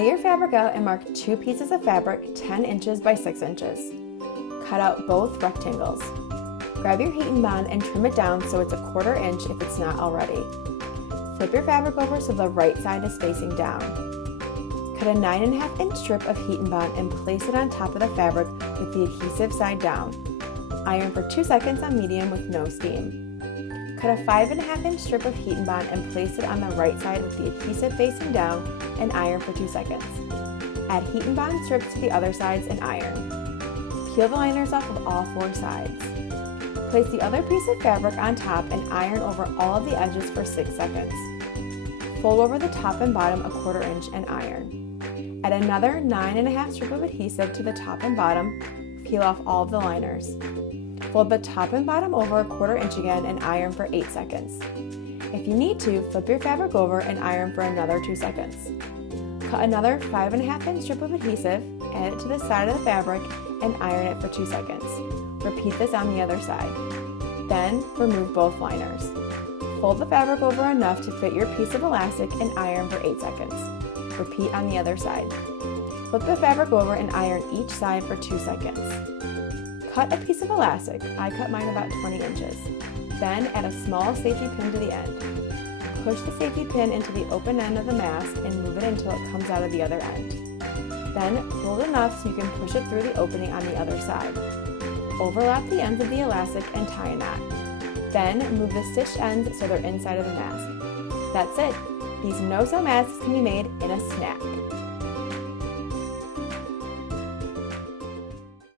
Lay your fabric out and mark 2 pieces of fabric 10 inches by 6 inches. Cut out both rectangles. Grab your heat and bond and trim it down so it's a 1/4 inch if it's not already. Flip your fabric over so the right side is facing down. Cut a 9.5 inch strip of heat and bond and place it on top of the fabric with the adhesive side down. Iron for 2 seconds on medium with no steam. Cut a 5.5 inch strip of heat and bond and place it on the right side with the adhesive facing down and iron for 2 seconds. Add heat and bond strips to the other sides and iron. Peel the liners off of all 4 sides. Place the other piece of fabric on top and iron over all of the edges for 6 seconds. Fold over the top and bottom a 1/4 inch and iron. Add another 9.5 strip of adhesive to the top and bottom. Peel off all of the liners. Fold the top and bottom over a 1/4 inch again and iron for 8 seconds. If you need to, flip your fabric over and iron for another 2 seconds. Cut another 5.5 inch strip of adhesive, add it to the side of the fabric, and iron it for 2 seconds. Repeat this on the other side. Then, remove both liners. Fold the fabric over enough to fit your piece of elastic and iron for 8 seconds. Repeat on the other side. Flip the fabric over and iron each side for 2 seconds. Cut a piece of elastic. I cut mine about 20 inches. Then add a small safety pin to the end. Push the safety pin into the open end of the mask and move it until it comes out of the other end. Then pull it enough so you can push it through the opening on the other side. Overlap the ends of the elastic and tie a knot. Then move the stitched ends so they're inside of the mask. That's it! These no-sew masks can be made in a snap.